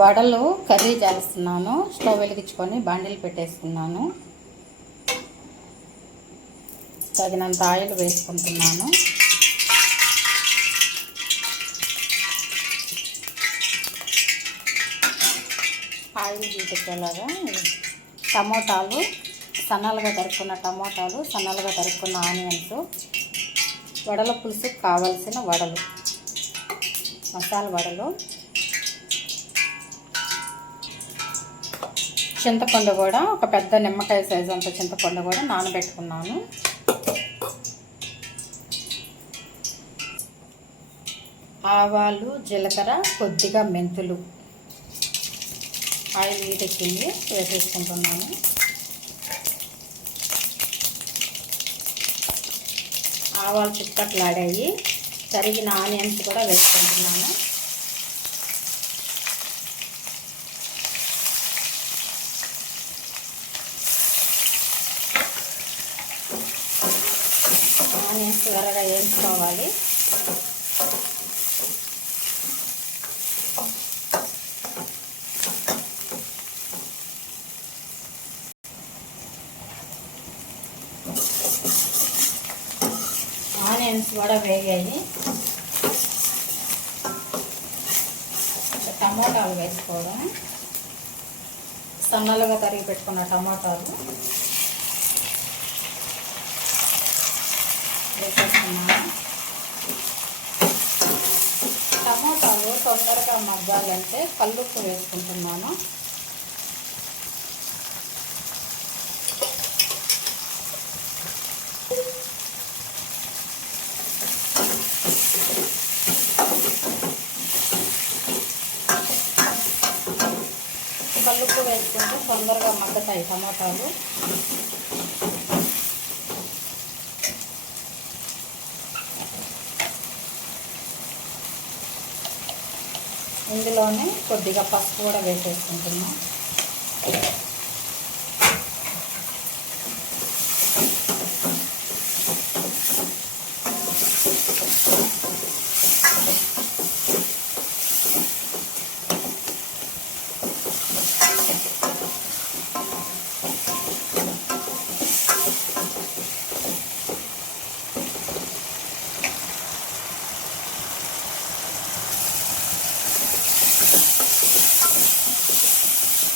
వడలు కర్రీ చేస్తున్నాను. స్టవ్ వెలిగించుకొని బాండీలు పెట్టేసుకున్నాను. తగినంత ఆయిల్ వేసుకుంటున్నాను. ఆయిల్ తీసుకెళ్ళగా టమోటాలు సన్నలుగా తరుక్కున్న టమోటాలు సన్నలుగా తరుక్కున్న ఆనియన్స్ వడల పులుసుకు కావలసిన వడలు మసాలా వడలు చింతపండు కూడా ఒక పెద్ద నిమ్మకాయ సైజు అంత చింతపండు కూడా నానబెట్టుకున్నాను. ఆవాలు జీలకర్ర కొద్దిగా మెంతులు ఆయిల్ వీటెక్కింది వేసేసుకుంటున్నాను. ఆవాలు చిక్కట్లాడాయి. తరిగిన ఆనియన్స్ కూడా వేసుకుంటున్నాను ఆనియన్స్ త్వరగా వేసుకోవాలి ఆనియన్స్ కూడా వేగాయి. టమాటాలు వేసుకోవడం. సన్నలుగా తరిగి పెట్టుకున్న టమాటాలు వేసేస్తున్నాను టమోటాలు తొందరగా మగ్గాలంటే కల్లుప్పు వేసుకుంటున్నాను. కల్లుప్పు వేసుకుంటే తొందరగా మగ్గుతాయి టమాటాలు. ఇందులోనే కొద్దిగా పసుపు కూడా వేసేసుకుంటున్నాం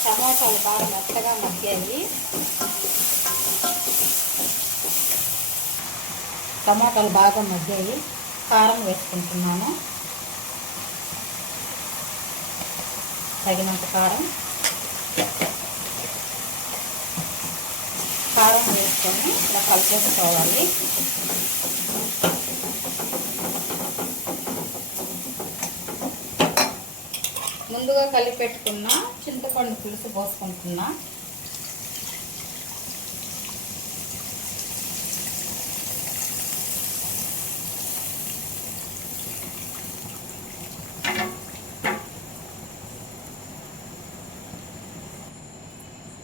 టమాటాలు బాగా మెత్తగా మగ్గాయి. టమాటాలు బాగా మగ్గాయి. కారం వేసుకుంటున్నాను. తగినంత కారం. కారం వేసుకొని ఇలా కలిపేసుకోవాలి. ముందుగా కలిపెట్టుకున్న చింతపండు పులుసు పోసుకుంటున్నా.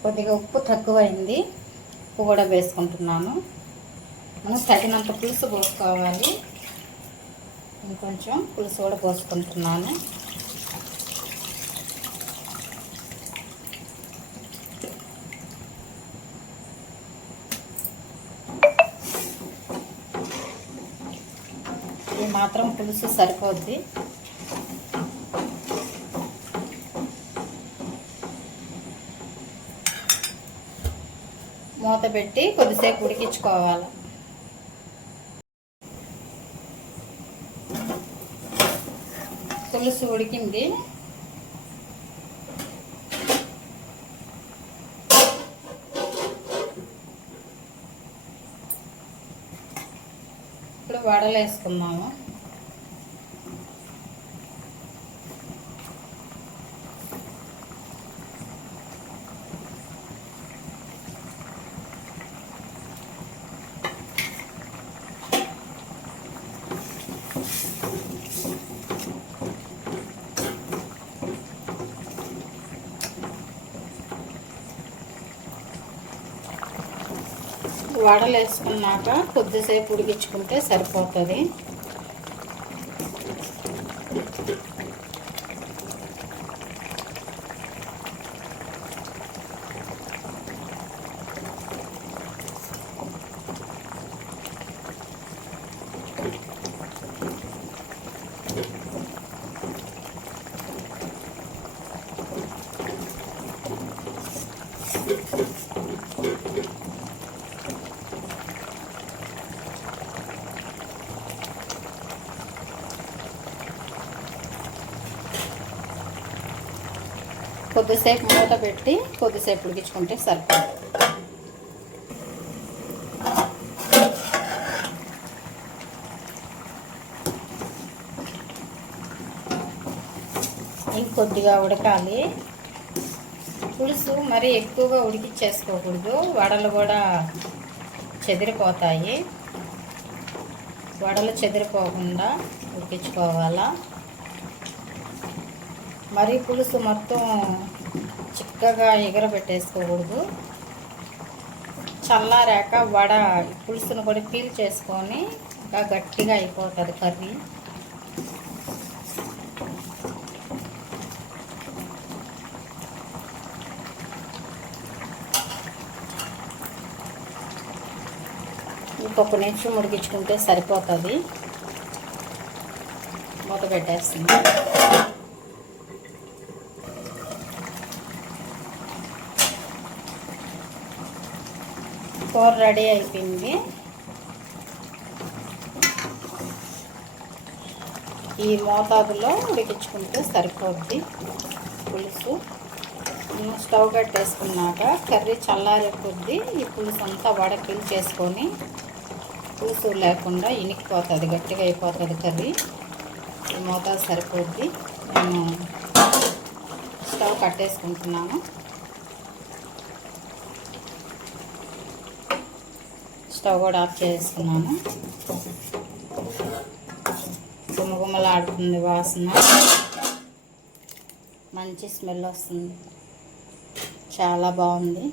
కొద్దిగా ఉప్పు తక్కువైంది. ఉప్పు కూడా వేసుకుంటున్నాను. మనం తగినంత పులుసు పోసుకోవాలి. ఇంకొంచెం పులుసు కూడా పోసుకుంటున్నాను. మాత్రం పులుసు సరిపోద్ది. మూత పెట్టి కొద్దిసేపు ఉడికించుకోవాలి. పులుసు ఉడికింది. ఇప్పుడు వడలు వడలు వేసుకున్నాక కొద్దిసేపు ఉడికించుకుంటే సరిపోతుంది. కొద్దిసేపు మూత పెట్టి కొద్దిసేపు ఉడికించుకుంటే సరిపోతుంది. ఇంకొద్దిగా ఉడకాలి. పులుసు మరీ ఎక్కువగా ఉడికిచ్చేసుకోకూడదు. వడలు కూడా చెదిరిపోతాయి. వడలు చెదిరిపోకుండా ఉడికించుకోవాలా? మరీ పులుసు మొత్తం చిక్కగా ఎగరబెట్టేసుకోకూడదు. చల్లారాక వడ పులుసును కూడా పీల్ చేసుకొని ఇంకా గట్టిగా అయిపోతుంది కర్రీ. ఇంకొక నిమిషం ఉడికించుకుంటే సరిపోతుంది. మూత పెట్టేస్తుంది కూర రెడీ అయిపోయింది. ఈ మోతాదులో ఉడికించుకుంటే సరిపోద్ది పులుసు. స్టవ్ కట్టేసుకున్నాక కర్రీ చల్లారిపోద్ది. ఈ పులుసు అంతా వడకిల్ చేసుకొని పులుసు లేకుండా ఇనికిపోతుంది గట్టిగా అయిపోతుంది కర్రీ. ఈ మోతాదు సరిపోద్ది. నేను స్టవ్ కట్టేసుకుంటున్నాను. స్టవ్ కూడా ఆఫ్ చేసుకున్నాను గుమగుమలాడుతుంది వాసన. మంచి స్మెల్ వస్తుంది. చాలా బాగుంది.